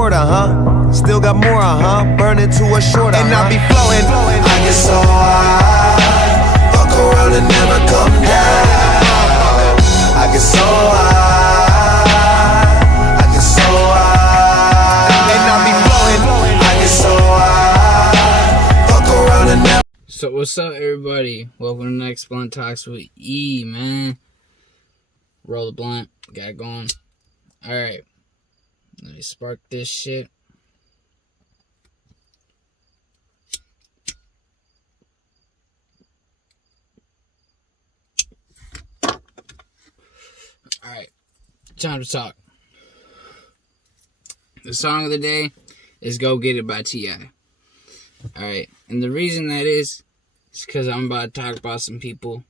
quarter, huh? Still got more, burning to a shorter, and I be flowing. I get so high, fuck around and never come down. I get so high, I get so high, and I be flowing. I get so high, fuck around and never. So what's up, everybody? Welcome to the next Blunt Talks with E, man. Roll the blunt, got it going. Alright, let me spark this shit. Alright, time to talk. The song of the day is Go Get It by T.I. Alright, and the reason that is because I'm about to talk about some people,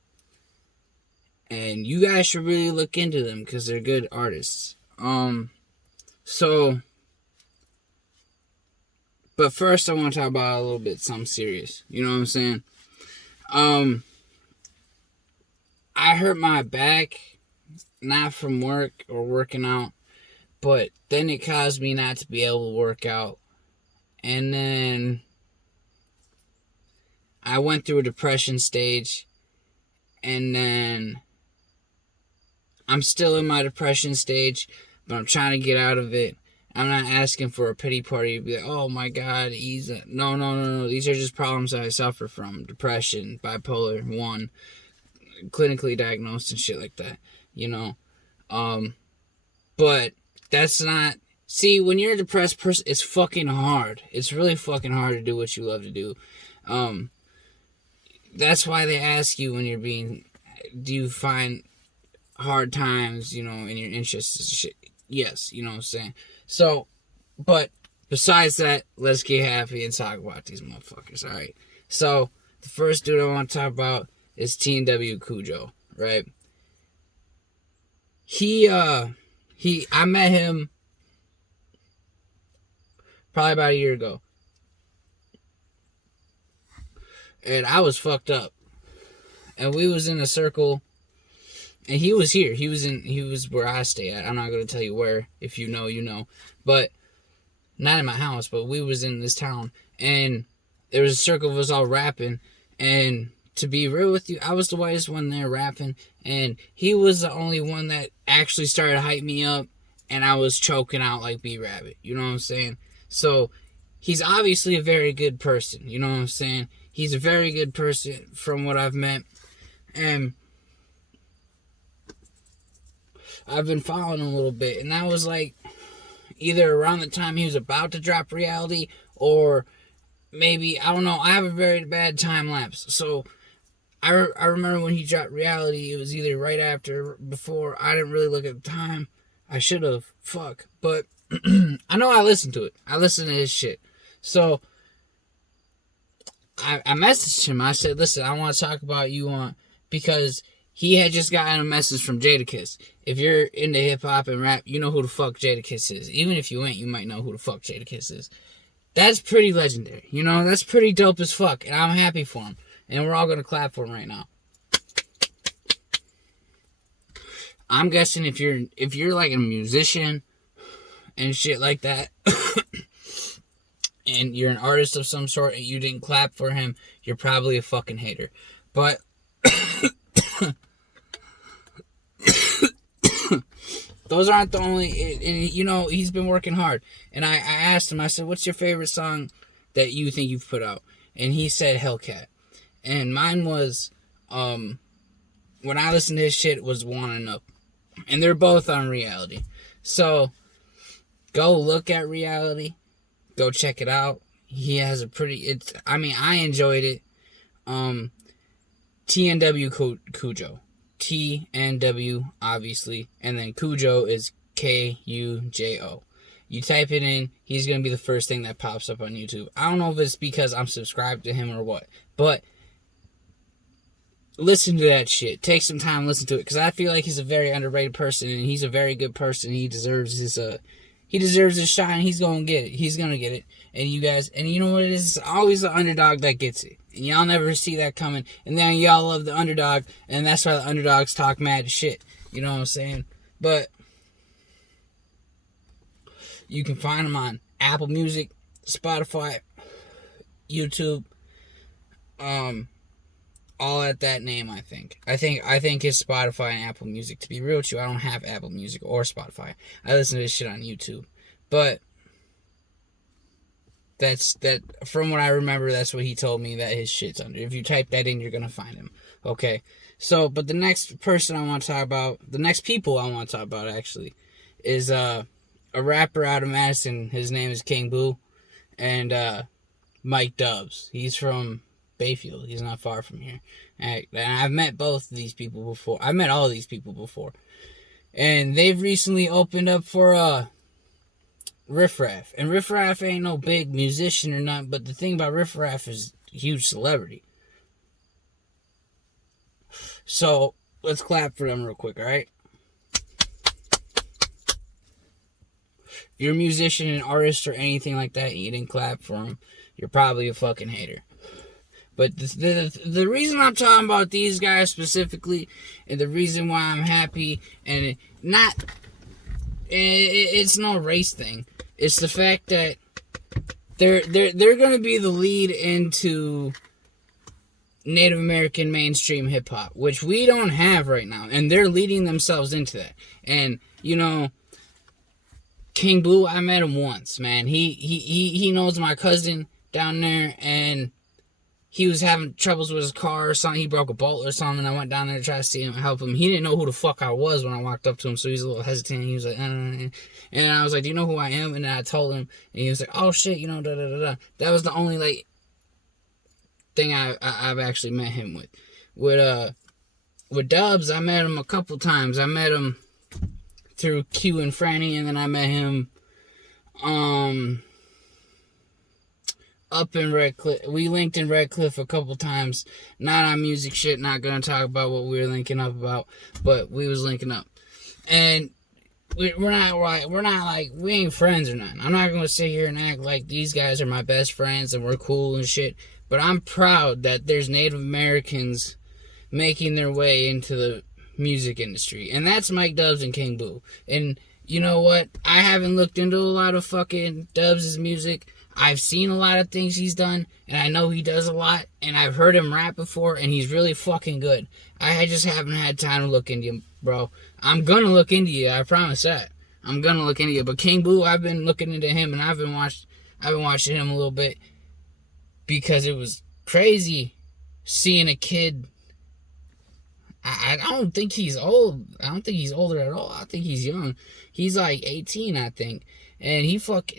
and you guys should really look into them because they're good artists. But first I want to talk about a little bit something serious. You know what I'm saying? I hurt my back, not from work or working out, but then it caused me not to be able to work out. And then I went through a depression stage, and then I'm still in my depression stage, but I'm trying to get out of it. I'm not asking for a pity party to be like, oh my God, no. These are just problems that I suffer from. Depression, bipolar 1, clinically diagnosed and shit like that, you know. But that's not... See, when you're a depressed person, it's fucking hard. It's really fucking hard to do what you love to do. That's why they ask you when you're being... Do you find hard times, you know, in your interests and shit? Yes, you know what I'm saying? So, but besides that, let's get happy and talk about these motherfuckers, alright? So, the first dude I want to talk about is T&W Kujo, right? I met him probably about a year ago. And I was fucked up. And we was in a circle. And he was here. He was where I stay at. I'm not going to tell you where. If you know, you know. But, not in my house, but we was in this town. And there was a circle of us all rapping. And to be real with you, I was the whitest one there rapping. And he was the only one that actually started to hype me up. And I was choking out like B-Rabbit. You know what I'm saying? So, he's obviously a very good person. You know what I'm saying? He's a very good person from what I've met. And I've been following him a little bit. And that was like either around the time he was about to drop Reality, or maybe, I don't know. I have a very bad time lapse. So I remember when he dropped Reality, it was either right after or before. I didn't really look at the time. I should have. Fuck. But I know I listened to it. I listened to his shit. So I messaged him. I said, listen, I want to talk about you on... Because he had just gotten a message from Jadakiss. If you're into hip-hop and rap, you know who the fuck Jadakiss is. Even if you ain't, you might know who the fuck Jadakiss is. That's pretty legendary. You know, that's pretty dope as fuck. And I'm happy for him. And we're all going to clap for him right now. I'm guessing if you're like a musician and shit like that, and you're an artist of some sort and you didn't clap for him, you're probably a fucking hater. But those aren't the only... And, you know, he's been working hard. And I asked him, I said, what's your favorite song that you think you've put out? And he said Hellcat. And mine was, when I listened to his shit, was Wanna Know. And they're both on Reality. So, go look at Reality. Go check it out. He has a pretty... I enjoyed it. T&W Kujo. T&W, obviously. And then Kujo is Kujo. You type it in, he's going to be the first thing that pops up on YouTube. I don't know if it's because I'm subscribed to him or what. But listen to that shit. Take some time, listen to it. Because I feel like he's a very underrated person. And he's a very good person. He deserves his shine. He's going to get it. He's going to get it. And you guys... And you know what it is? It's always the underdog that gets it. And y'all never see that coming. And then y'all love the underdog. And that's why the underdogs talk mad shit. You know what I'm saying? But You can find him on Apple Music, Spotify, YouTube, all at that name. I think it's Spotify and Apple Music. To be real with you, I don't have Apple Music or Spotify. I listen to this shit on YouTube, but that's from what I remember. That's what he told me that his shit's under. If you type that in, you're gonna find him. Okay, so but the next person I want to talk about, the next people I want to talk about actually, is a rapper out of Madison. His name is Kiiingboo, and Mike Dubs. He's from Bayfield. He's not far from here. And I've met both of these people before. I've met all of these people before. And they've recently opened up for Riff Raff. And Riff Raff ain't no big musician or nothing, but the thing about Riff Raff is a huge celebrity. So, let's clap for them real quick, alright? If you're a musician, an artist, or anything like that, and you didn't clap for them, you're probably a fucking hater. But the reason I'm talking about these guys specifically, and the reason why I'm happy, and it's no race thing. It's the fact that they're gonna be the lead into Native American mainstream hip hop, which we don't have right now, and they're leading themselves into that. And you know, Kiiingboo, I met him once, man. He knows my cousin down there, and he was having troubles with his car or something. He broke a bolt or something. I went down there to try to see him, help him. He didn't know who the fuck I was when I walked up to him, so he was a little hesitant. He was like, And I was like, do you know who I am? And then I told him, and he was like, oh shit, you know, da-da-da-da. That was the only, like, thing I've actually met him with. With Dubs, I met him a couple times. I met him through Q and Franny, and then I met him, up in Red Cliff. We linked in Red Cliff a couple times. Not on music shit. Not gonna talk about what we were linking up about, but we was linking up. And we're not like, we ain't friends or nothing. I'm not gonna sit here and act like these guys are my best friends and we're cool and shit. But I'm proud that there's Native Americans making their way into the music industry, and that's Mike Dubs and Kiiingboo. And you know what? I haven't looked into a lot of fucking Dubs' music. I've seen a lot of things he's done, and I know he does a lot, and I've heard him rap before, and he's really fucking good. I just haven't had time to look into him, bro. I'm gonna look into you, I promise that. I'm gonna look into you. But Kiiingboo, I've been looking into him, and I've been watching him a little bit, because it was crazy seeing a kid. I don't think he's old. I don't think he's older at all. I think he's young. He's like 18, I think. And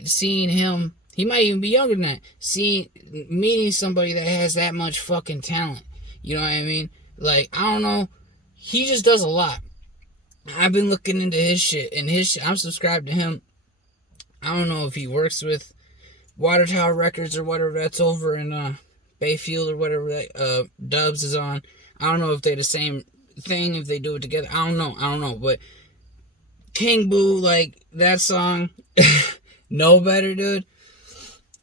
seeing him, he might even be younger than that. Meeting somebody that has that much fucking talent. You know what I mean? Like, I don't know. He just does a lot. I've been looking into his shit. And I'm subscribed to him. I don't know if he works with Water Tower Records or whatever that's over in Bayfield or whatever that Dubs is on. I don't know if they're the same thing, if they do it together. I don't know. But Kiiingboo, like, that song, No Better, dude.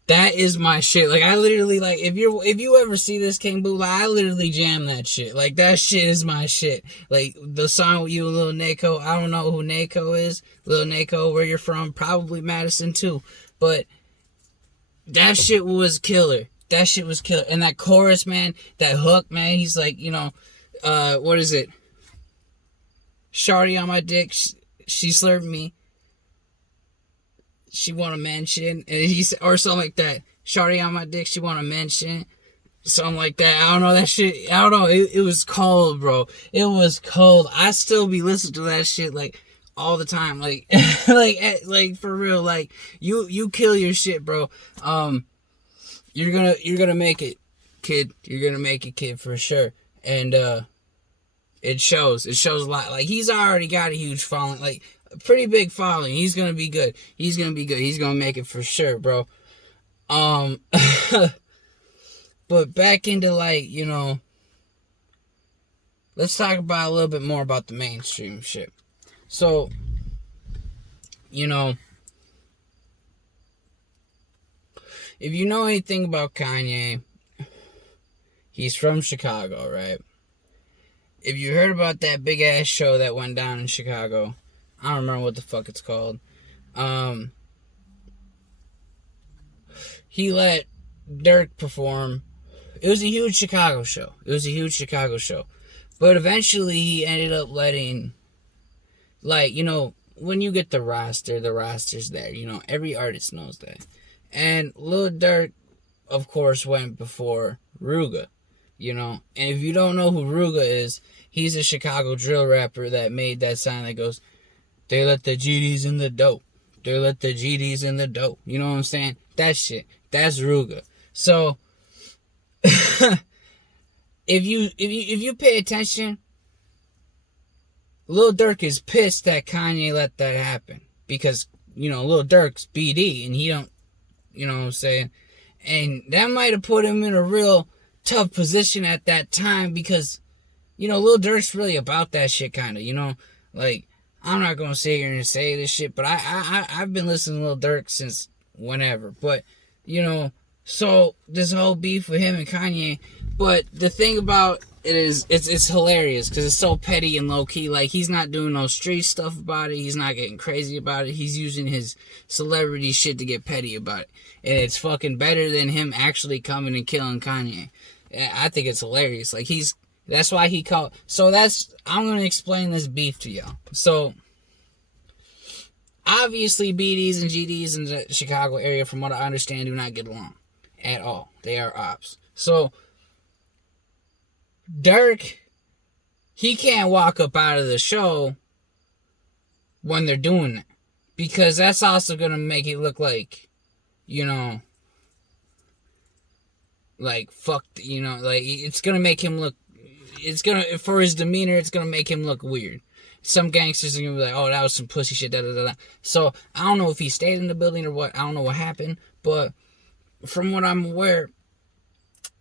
That is my shit. Like, I literally, like, if you ever see this Kiiingboo, like, I literally jam that shit. Like, that shit is my shit. Like, the song with you and Lil Nako, I don't know who Nako is. Lil Nako, where you're from, probably Madison too. But that shit was killer. That shit was killer. And that chorus, man, that hook, man, he's like, you know, what is it? Shawty on my dick, she slurped me. She want a mention, and he said, or something like that. Shawty on my dick, she want a mention, something like that. I don't know, that shit. I don't know. It was cold, bro. It was cold. I still be listening to that shit like all the time, like, like for real. Like, you kill your shit, bro. You're gonna make it, kid. You're gonna make it, kid, for sure. And it shows. It shows a lot. Like, he's already got a huge following. Like, a pretty big following. He's gonna be good. He's gonna make it for sure, bro. But back into, like, you know, let's talk about a little bit more about the mainstream shit. So, you know, if you know anything about Kanye, he's from Chicago, right? If you heard about that big ass show that went down in Chicago, I don't remember what the fuck it's called. he let Durk perform. It was a huge Chicago show. But eventually he ended up letting, like, you know, when you get the roster's there. You know, every artist knows that. And Lil Durk, of course, went before Ruga, you know. And if you don't know who Ruga is, he's a Chicago drill rapper that made that sound that goes, they let the GDs in the dope. They let the GDs in the dope. You know what I'm saying? That shit. That's Ruga. So, if you pay attention, Lil Durk is pissed that Kanye let that happen. Because, you know, Lil Durk's BD and he don't, you know what I'm saying? And that might have put him in a real tough position at that time because, you know, Lil Durk's really about that shit kind of, you know? Like, I'm not going to sit here and say this shit, but I've been listening to Lil Durk since whenever. But, you know, so this whole beef with him and Kanye. But the thing about it is, it's hilarious because it's so petty and low-key. Like, he's not doing no street stuff about it. He's not getting crazy about it. He's using his celebrity shit to get petty about it. And it's fucking better than him actually coming and killing Kanye. I think it's hilarious. Like, that's why he called. So I'm going to explain this beef to y'all. So, obviously, BDs and GDs in the Chicago area, from what I understand, do not get along at all. They are ops. So, Durk, he can't walk up out of the show when they're doing that. Because that's also going to make it look like, you know, like, fucked, you know, like, it's going to make him look, for his demeanor, it's going to make him look weird. Some gangsters are going to be like, oh, that was some pussy shit, da-da-da-da. So, I don't know if he stayed in the building or what. I don't know what happened. But, from what I'm aware,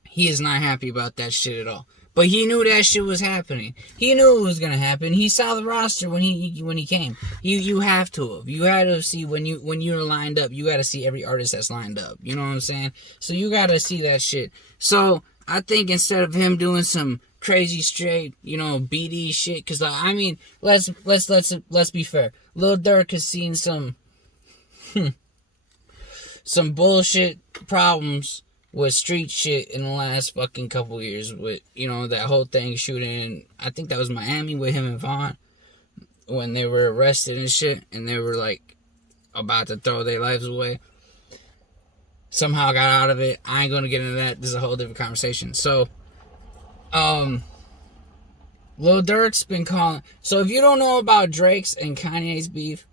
he is not happy about that shit at all. But he knew that shit was happening. He knew it was gonna happen. He saw the roster when he came. You have to have. You had to see when you're lined up. You got to see every artist that's lined up. You know what I'm saying? So you got to see that shit. So I think instead of him doing some crazy straight, you know, BD shit, because I mean, let's be fair. Lil Durk has seen some bullshit problems with street shit in the last fucking couple years with, you know, that whole thing shooting, I think that was Miami with him and Vaughn, when they were arrested and shit, and they were, like, about to throw their lives away. Somehow got out of it. I ain't gonna get into that. This is a whole different conversation. So, Lil Durk's been calling. So if you don't know about Drake's and Kanye's beef,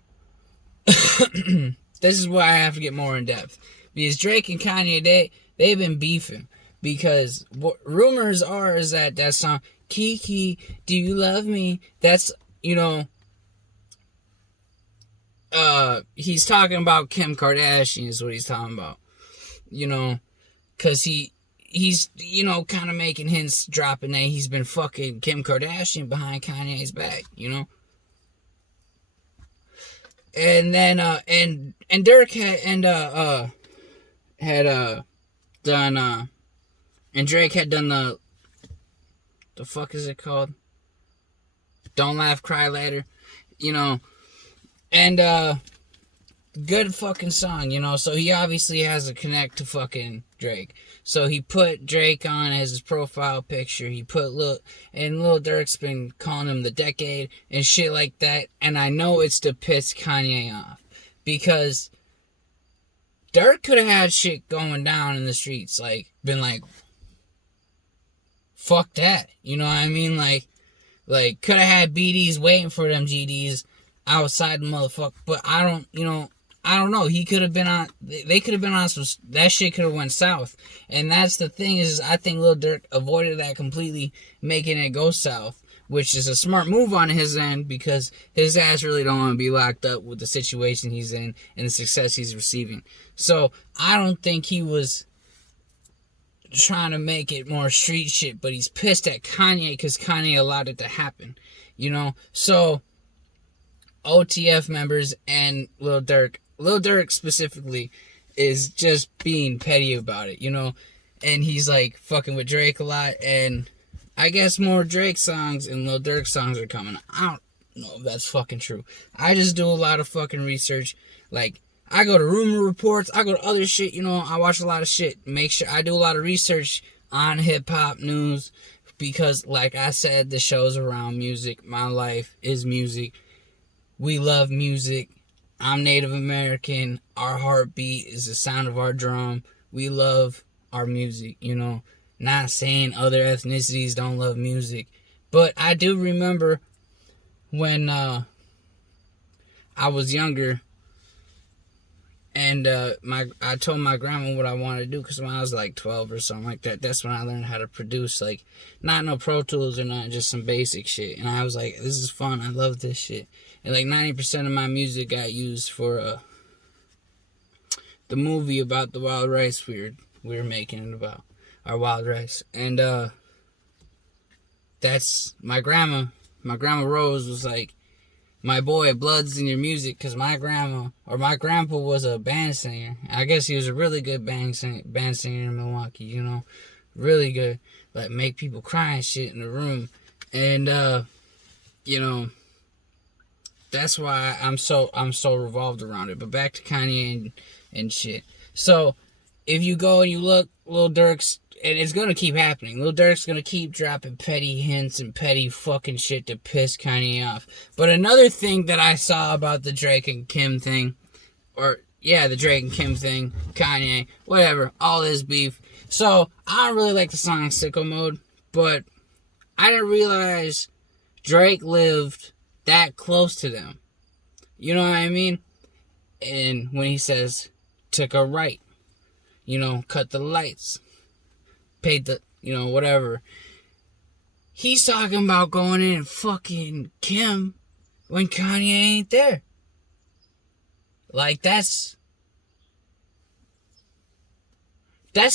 this is why I have to get more in depth. Because Drake and Kanye, they've been beefing. Because what rumors are is that song, Kiki, Do You Love Me? That's, you know, he's talking about Kim Kardashian is what he's talking about. You know, because he's, you know, kind of making hints, dropping that he's been fucking Kim Kardashian behind Kanye's back, you know? And then, and Durk had done, and Drake had done the fuck is it called? Don't Laugh, Cry Later, you know, and, good fucking song, you know, so he obviously has a connect to fucking Drake. So he put Drake on as his profile picture. He put Lil Durk's been calling him the decade and shit like that. And I know it's to piss Kanye off. Because Durk could have had shit going down in the streets. Like, been like, fuck that. You know what I mean? Like could have had BDs waiting for them GDs outside the motherfucker. But I don't know. He could have been on. They could have been on some. That shit could have went south. And that's the thing is, I think Lil Durk avoided that completely, making it go south, which is a smart move on his end because his ass really don't want to be locked up with the situation he's in and the success he's receiving. So I don't think he was trying to make it more street shit, but he's pissed at Kanye because Kanye allowed it to happen. You know, so OTF members and Lil Durk specifically is just being petty about it, you know, and he's like fucking with Drake a lot, and I guess more Drake songs and Lil Durk songs are coming. I don't know if that's fucking true. I just do a lot of fucking research, like I go to rumor reports. I go to other shit. You know, I watch a lot of shit. Make sure I do a lot of research on hip hop news because, like I said, the show's around music. My life is music. We love music. I'm Native American. Our heartbeat is the sound of our drum. We love our music, you know. Not saying other ethnicities don't love music. But I do remember when I was younger and I told my grandma what I wanted to do because when I was like 12 or something like that, that's when I learned how to produce, like, not no Pro Tools or not, just some basic shit. And I was like, this is fun. I love this shit. And like 90% of my music got used for the movie about the wild rice we were making about our wild rice. And that's my grandma Rose was like, my boy, blood's in your music, because my grandpa was a band singer. I guess he was a really good band singer in Milwaukee, you know, really good, like make people cry and shit in the room. And you know, that's why I'm so revolved around it. But back to Kanye and shit. So if you go and you look, Lil Durk's, and it's gonna keep happening. Lil Durk's gonna keep dropping petty hints and petty fucking shit to piss Kanye off. But another thing that I saw about the Drake and Kim thing, the Drake and Kim thing, Kanye, whatever, all this beef. So I don't really like the song Sicko Mode, but I didn't realize Drake lived that close to them. You know what I mean? And when he says, took a right, you know, cut the lights, paid the, you know, whatever. He's talking about going in and fucking Kim when Kanye ain't there. Like, that's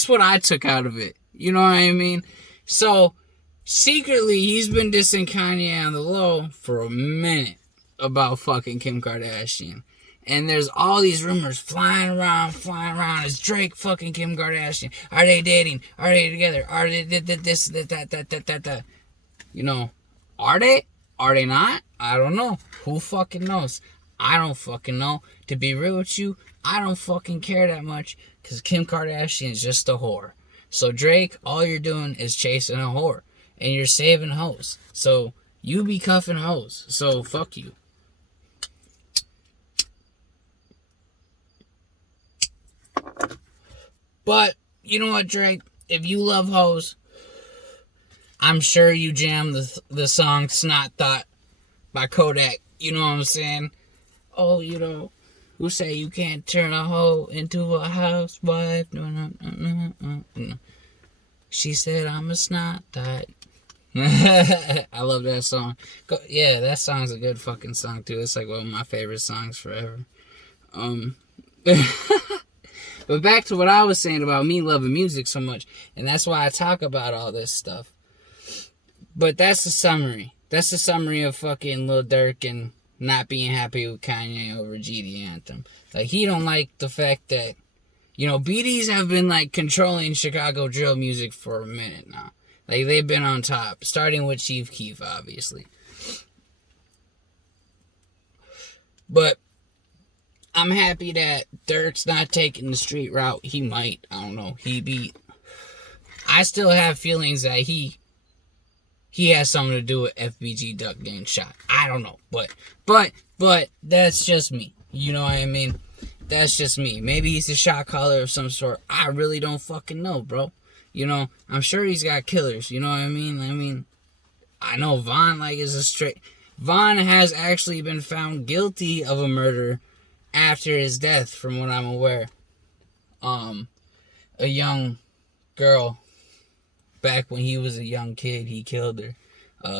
what I took out of it. You know what I mean? So, secretly, he's been dissing Kanye on the low for a minute about fucking Kim Kardashian. And there's all these rumors flying around. Is Drake fucking Kim Kardashian? Are they dating? Are they together? Are they this, that? You know, are they? Are they not? I don't know. Who fucking knows? I don't fucking know. To be real with you, I don't fucking care that much because Kim Kardashian is just a whore. So Drake, all you're doing is chasing a whore. And you're saving hoes. So you be cuffing hoes. So fuck you. But, you know what, Drake? If you love hoes, I'm sure you jammed the song Snot Thought by Kodak. You know what I'm saying? Oh, you know, who say you can't turn a hoe into a housewife? No. She said I'm a snot thought. I love that song. Yeah, that song's a good fucking song, too. It's like one of my favorite songs forever. But back to what I was saying about me loving music so much. And that's why I talk about all this stuff. But that's the summary. That's the summary of fucking Lil Durk and not being happy with Kanye over GD Anthem. Like, he don't like the fact that, you know, BDs have been, like, controlling Chicago drill music for a minute now. Like, they've been on top. Starting with Chief Keef, obviously. But I'm happy that Durk's not taking the street route. He might. I don't know. I still have feelings that he has something to do with FBG Duck getting shot. I don't know. But that's just me. You know what I mean? That's just me. Maybe he's a shot caller of some sort. I really don't fucking know, bro. You know, I'm sure he's got killers. You know what I mean? I know Vaughn, like, is a straight... Vaughn has actually been found guilty of a murder after his death, from what I'm aware. A young girl, back when he was a young kid, he killed her,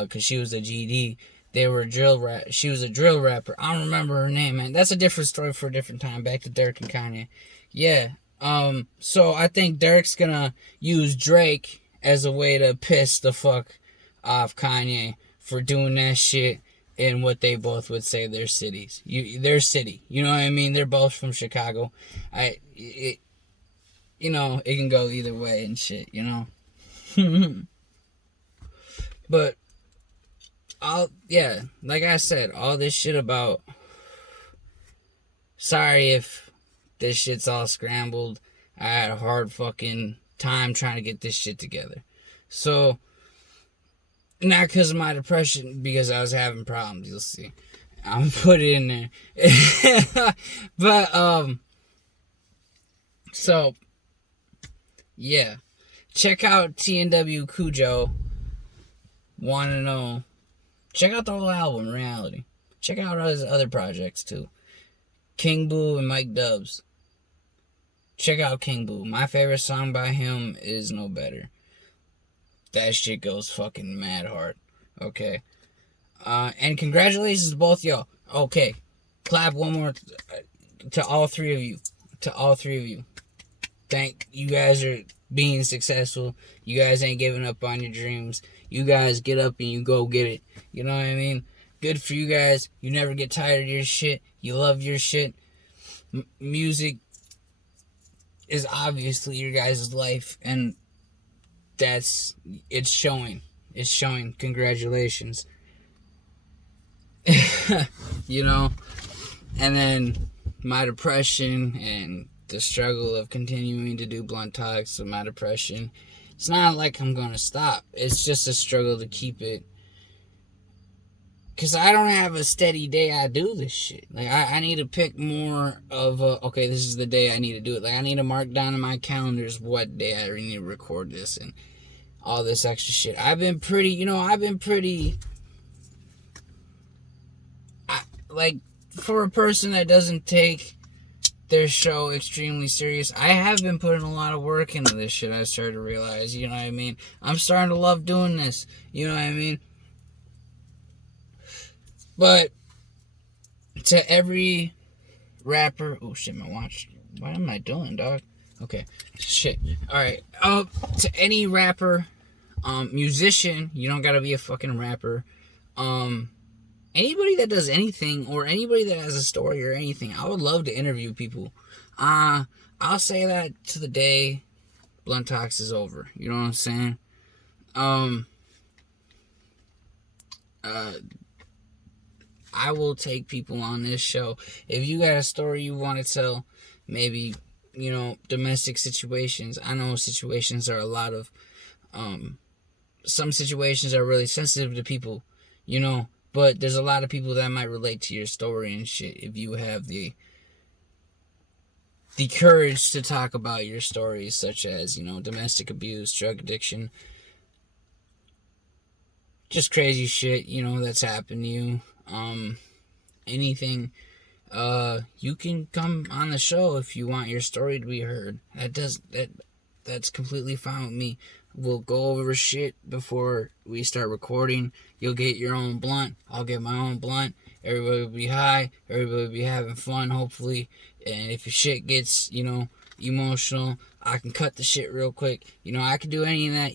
because she was a GD. She was a drill rapper. I don't remember her name, man. That's a different story for a different time. Back to Durk and Kanye. Yeah. So I think Durk's gonna use Drake as a way to piss the fuck off Kanye for doing that shit in what they both would say their cities. Their city. You know what I mean? They're both from Chicago. You know, it can go either way and shit, you know? But, like I said, all this shit about, sorry if This shit's all scrambled. I had a hard fucking time trying to get this shit together. So, not because of my depression, because I was having problems, you'll see. I'm put it in there. But, so, yeah. Check out T&W Kujo. Wanna know. Check out the whole album, Reality. Check out his other projects, too. Kiiingboo and Mike Dubs. Check out Kiiingboo. My favorite song by him is No Better. That shit goes fucking mad hard. Okay. And congratulations to both y'all. Okay. Clap one more to all three of you. To all three of you. Thank you guys are being successful. You guys ain't giving up on your dreams. You guys get up and you go get it. You know what I mean? Good for you guys. You never get tired of your shit. You love your shit. Music is obviously your guys' life, and it's showing. It's showing. Congratulations. You know? And then my depression and the struggle of continuing to do blunt talks with my depression. It's not like I'm going to stop. It's just a struggle to keep it. Because I don't have a steady day I do this shit. Like, I need to pick more of okay, this is the day I need to do it. Like, I need to mark down in my calendars what day I need to record this and all this extra shit. I've been pretty, like, for a person that doesn't take their show extremely serious, I have been putting a lot of work into this shit. I started to realize, you know what I mean? I'm starting to love doing this, you know what I mean? But to every rapper, oh shit, my watch. What am I doing, dog? Okay, shit. All right. To any rapper, musician, you don't gotta be a fucking rapper. Anybody that does anything or anybody that has a story or anything, I would love to interview people. I'll say that to the day Blunt Talks is over. You know what I'm saying? I will take people on this show. If you got a story you want to tell, maybe, domestic situations. I know situations are a lot of, some situations are really sensitive to people, but there's a lot of people that might relate to your story and shit if you have the courage to talk about your stories, such as, domestic abuse, drug addiction, just crazy shit, that's happened to you. Anything, you can come on the show if you want your story to be heard. That's completely fine with me. We'll go over shit before we start recording. You'll get your own blunt. I'll get my own blunt. Everybody will be high. Everybody will be having fun, hopefully. And if your shit gets, emotional, I can cut the shit real quick. I can do any of that,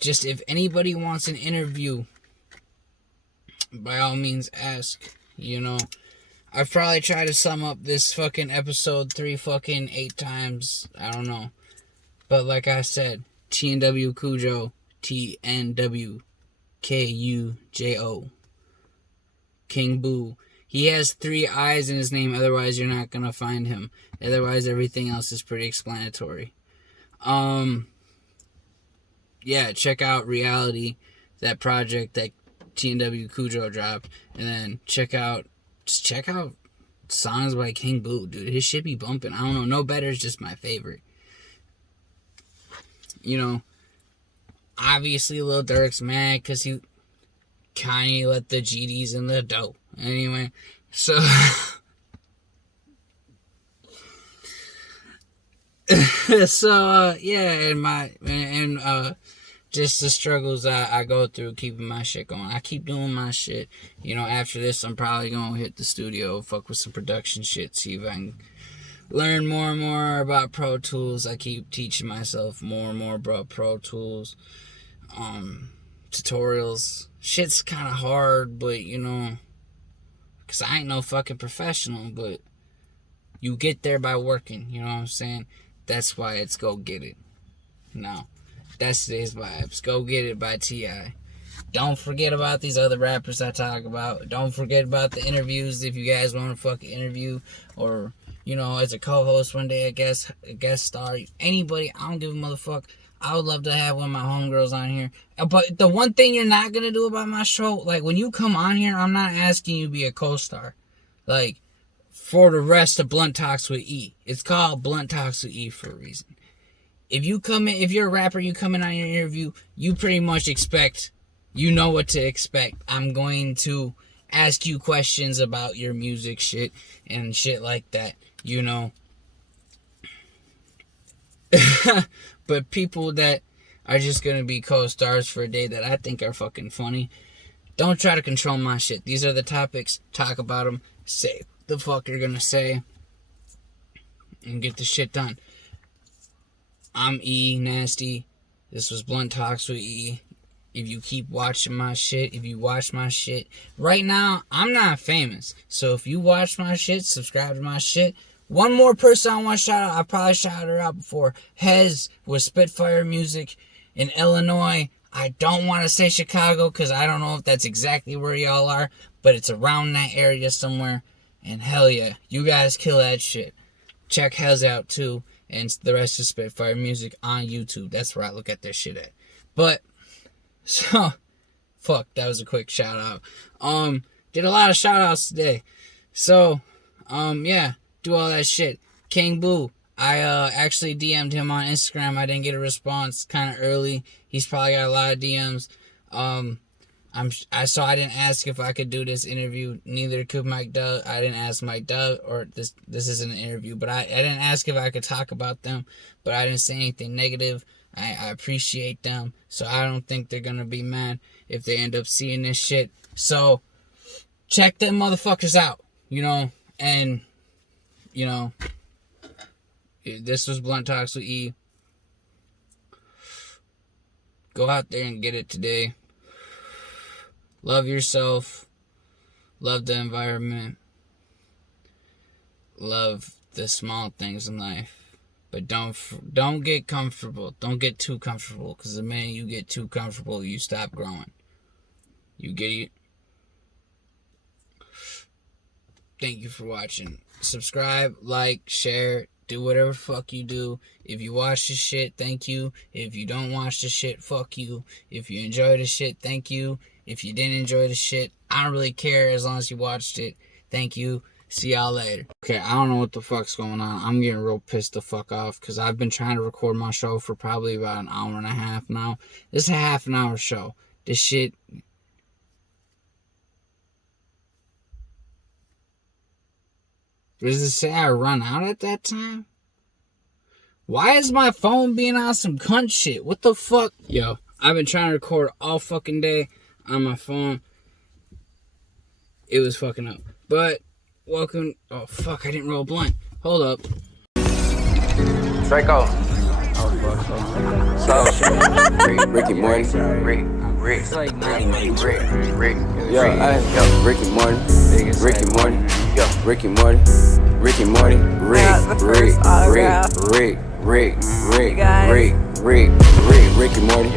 just if anybody wants an interview, by all means ask. I've probably tried to sum up this fucking episode 8 times. I don't know. But like I said, T&W Kujo, T-N-W K-U-J-O. Kiiingboo. He has 3 I's in his name, otherwise you're not gonna find him. Otherwise everything else is pretty explanatory. Yeah, check out Reality, that project that T&W Kujo dropped, and then check out songs by Kiiingboo, dude. His shit be bumping. I don't know, No Better is just my favorite. Obviously Lil Durk's mad because Kanye let the GDs in the dough. Anyway, so yeah, and just the struggles I go through keeping my shit going. I keep doing my shit. After this, I'm probably gonna hit the studio, fuck with some production shit, see if I can learn more and more about Pro Tools. I keep teaching myself more and more about Pro Tools. Tutorials. Shit's kind of hard, but, because I ain't no fucking professional, but you get there by working, you know what I'm saying? That's why it's Go Get It. No. That's today's vibes. Go Get It by T.I. Don't forget about these other rappers I talk about. Don't forget about the interviews if you guys want to fucking interview or you know, as a co-host one day, I guess, a guest star, anybody, I don't give a motherfucker. I would love to have one of my homegirls on here. But the one thing you're not going to do about my show, like, when you come on here, I'm not asking you to be a co-star. Like, for the rest of Blunt Talks with E. It's called Blunt Talks with E for a reason. If you come in, if you're a rapper, you come in on your interview, you pretty much expect, you know what to expect. I'm going to ask you questions about your music shit and shit like that, you know. But people that are just gonna be co-stars for a day that I think are fucking funny, don't try to control my shit. These are the topics. Talk about them. Say the fuck you're gonna say, and get the shit done. I'm E Nasty. This was Blunt Talks with E. If you keep watching my shit, if you watch my shit, right now I'm not famous. So if you watch my shit, subscribe to my shit. One more person I want to shout out, I probably shouted her out before. Hez with Spitfire Music in Illinois. I don't want to say Chicago because I don't know if that's exactly where y'all are, but it's around that area somewhere. And hell yeah, you guys kill that shit. Check Hez out too, and the rest of Spitfire Music on YouTube. That's where I look at their shit at. But, so, fuck, that was a quick shout out. Did a lot of shout outs today. So, yeah. Do all that shit. Kiiingboo, I actually DM'd him on Instagram. I didn't get a response kind of early. He's probably got a lot of DMs. I didn't ask if I could do this interview. Neither could Mike Dub. I didn't ask Mike Dub, or this isn't an interview, but I didn't ask if I could talk about them, but I didn't say anything negative. I appreciate them, so I don't think they're gonna be mad if they end up seeing this shit. So check them motherfuckers out, you know, and you know, this was Blunt Talks with E. Go out there and get it today. Love yourself. Love the environment. Love the small things in life. But don't get comfortable. Don't get too comfortable. Because the minute you get too comfortable, you stop growing. You get it? Thank you for watching. Subscribe, like, share, do whatever fuck you do. If you watch this shit, thank you. If you don't watch the shit, fuck you. If you enjoy the shit, thank you. If you didn't enjoy the shit, I don't really care as long as you watched it. Thank you. See y'all later. Okay, I don't know what the fuck's going on. I'm getting real pissed the fuck off because I've been trying to record my show for probably about an hour and a half now. This is a half an hour show. This shit... Does it say I run out at that time? Why is my phone being on some cunt shit? What the fuck? Yo, I've been trying to record all fucking day on my phone. It was fucking up. But, welcome... Oh, fuck, I didn't roll a blunt. Hold up. Draco. So, Ricky Morty. Rick. Yo, Ricky Morty. Ricky Morty. Yo, Ricky Morty. Ricky Morty. Ricky Morty.